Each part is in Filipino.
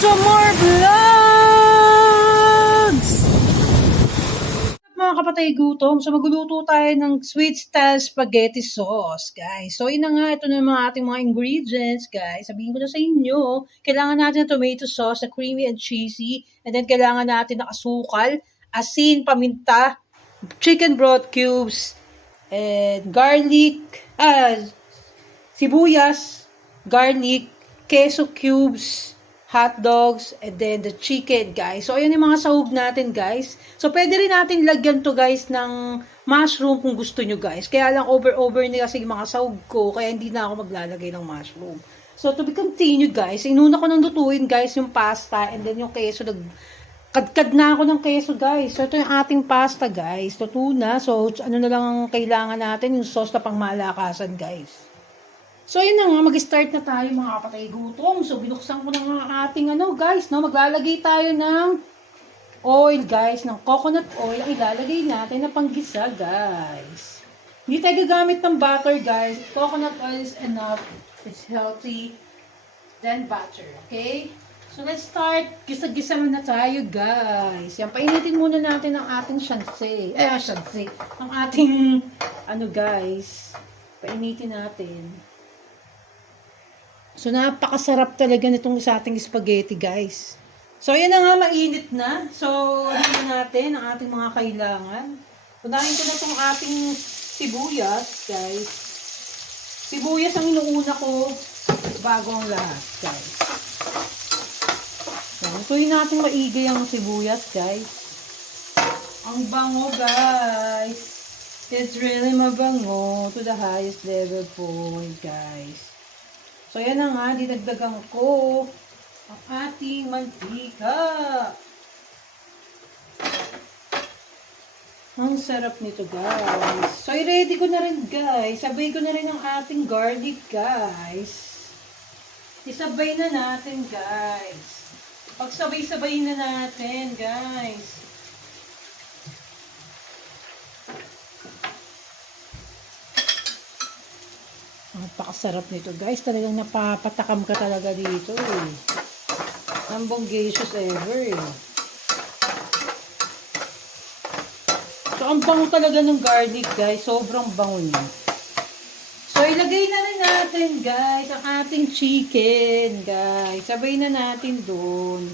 to more vlogs! Mga kapatay gutom, so magluluto tayo ng sweet style spaghetti sauce, guys. So yun na nga, ito na yung mga ating mga ingredients, guys. Sabihin ko na sa inyo, kailangan natin ng tomato sauce na creamy and cheesy. And then kailangan natin ng asukal, asin, paminta, chicken broth cubes, and garlic, sibuyas, garlic, queso cubes, hot dogs, and then the chicken, guys. So, ayan yung mga sahog natin, guys. So, pwede rin natin lagyan to, guys, ng mushroom kung gusto nyo, guys. Kaya lang over na kasi yung mga sahog ko, kaya hindi na ako maglalagay ng mushroom. So, to be continued, guys, inuna ko nang lutuin, guys, yung pasta, and then yung queso, kadkad na ako ng queso, guys. So, ito yung ating pasta, guys. Luto na. So, ano na lang ang kailangan natin, yung sauce na pangmalakasan, guys. So, yun na nga, mag-start na tayo mga kapatay gutom. So, binuksan ko na nga ating guys, no? Maglalagay tayo ng oil, guys, ng coconut oil. Ang ilalagay natin na panggisa, guys. Hindi tayo gagamit ng butter, guys. Coconut oil is enough. It's healthy. Then butter, okay? So, let's start. Gisa-gisa muna tayo, guys. Yan, painitin muna natin ang ating shanse. Shanse. Ang ating, guys. Painitin natin. So, napakasarap talaga nitong sa ating spaghetti, guys. So, ayan na nga, mainit na. So, ano natin ang ating mga kailangan. Unahin ko na itong ating sibuyas, guys. Sibuyas ang inuuna ko bago ang lahat, guys. Lutuin natin maigi ang sibuyas, guys. Ang bango, guys. It's really mabango to the highest level point, guys. So, yan na nga, dinagdagan ko ang ating mantika. Ang sarap nito, guys. So, i-ready ko na rin, guys. Sabay ko na rin ang ating garlic, guys. Isabay na natin, guys. Pagsabay-sabay na natin, guys. Napakasarap nito, guys. Talagang napapatakam ka talaga dito, eh. Ang bongacious ever, eh. So, ang bango talaga ng garlic, guys. Sobrang bango niya. So, ilagay na rin natin, guys, ang ating chicken, guys. Sabay na natin doon.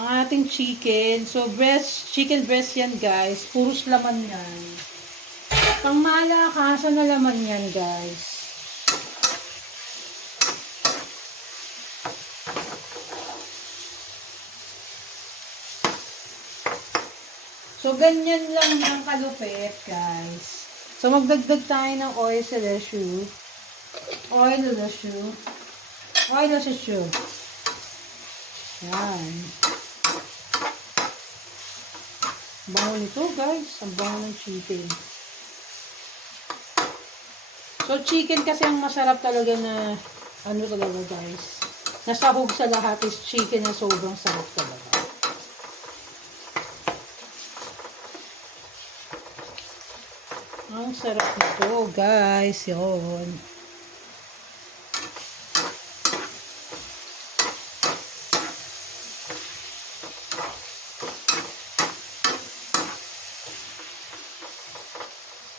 Ang ating chicken. So, chicken breast yan, guys. Puros laman yan. Pangmalakasan na laman yan, guys. So, ganyan lang ang kalupit, guys. So, magdagdag tayo ng oil sa leshu. Oil sa leshu. Yan. Bango nito, guys. Ang bango ng chicken. So, chicken kasi ang masarap talaga na, talaga, guys. Nasahog sa lahat is chicken na sobrang sarap talaga. Ang sarap nito, guys. Yun.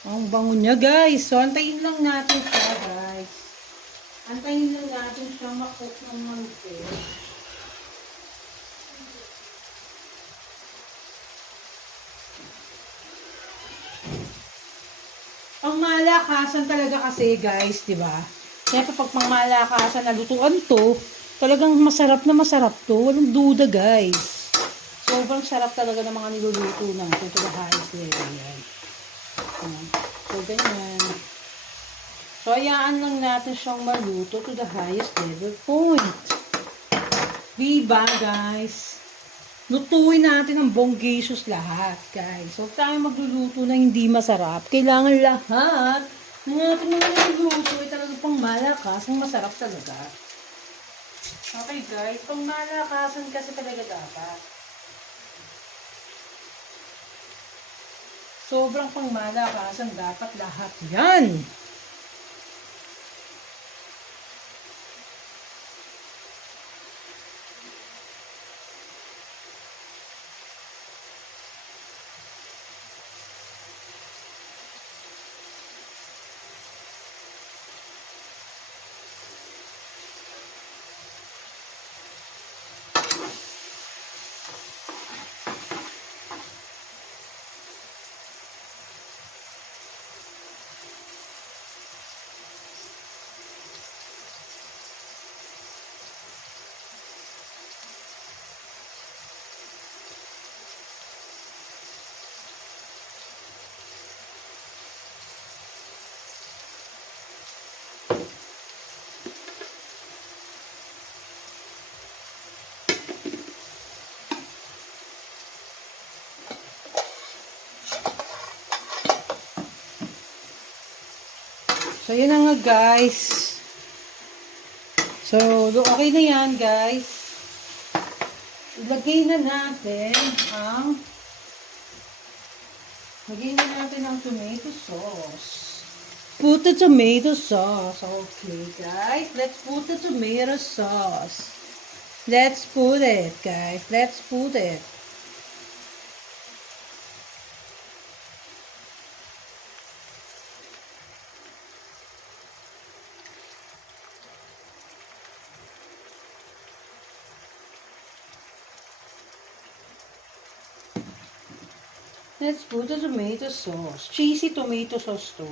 Ang bango niya, guys. So, antayin lang natin siya, guys. Antayin lang natin siya mag-cook ng manipis. Pangmalakasan talaga kasi, guys, di ba? Kaya pag pangmalakasan na lutuan to, talagang masarap na masarap to. Walang duda, guys. Sobrang sarap talaga ng mga niluluto natin to the highest level yan. So, ganyan. So, hayaan lang natin siyang maluto to the highest level point. Diba, guys? Lutuin natin ang bongacious lahat, guys. So, tayo magluluto na hindi masarap. Kailangan lahat ng ating mga niluluto ay talagang pang malakas. Ang masarap talaga. Okay, guys. Pang malakasan kasi talaga dapat. Sobrang pang malakasan dapat lahat yan. So, yun na nga, guys. So, okay na yan, guys. Lagay na natin ang tomato sauce. Put the tomato sauce. Okay, guys. Let's put the tomato sauce. Let's put it, guys. Let's put it. Let's put the tomato sauce. Cheesy tomato sauce to.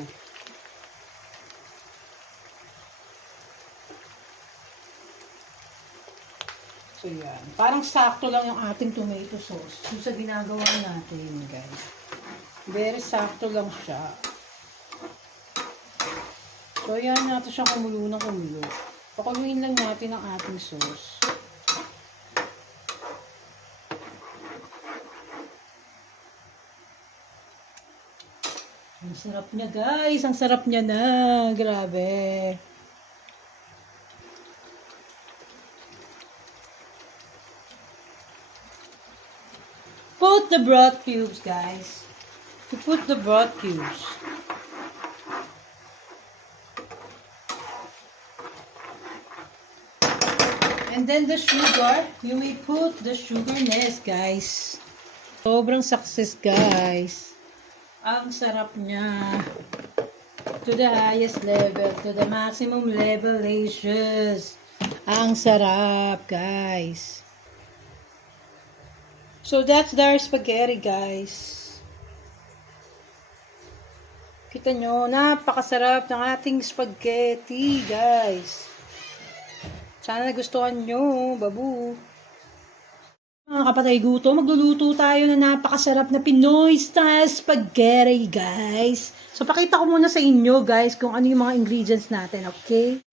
So, yan. Parang sakto lang yung ating tomato sauce. Yung sa ginagawa natin, guys. Very sakto lang siya. So, yan natin siya kumulo ng kumulo. Pakuluin lang natin ang ating sauce. Ang sarap niya, guys. Ang sarap niya na. Grabe. Put the broth cubes, guys. Put the broth cubes. And then the sugar, you may put the sugarness, guys. Sobrang success, guys. Ang sarap niya. To the highest level, to the maximum level, delicious. Ang sarap, guys. So that's our spaghetti, guys. Kita nyo, napakasarap ng ating spaghetti, guys. Sana nagustuhan nyo, babu. Mga kapatay guto, magluluto tayo na napakasarap na Pinoy style spaghetti, guys. So, pakita ko muna sa inyo, guys, kung ano yung mga ingredients natin, okay?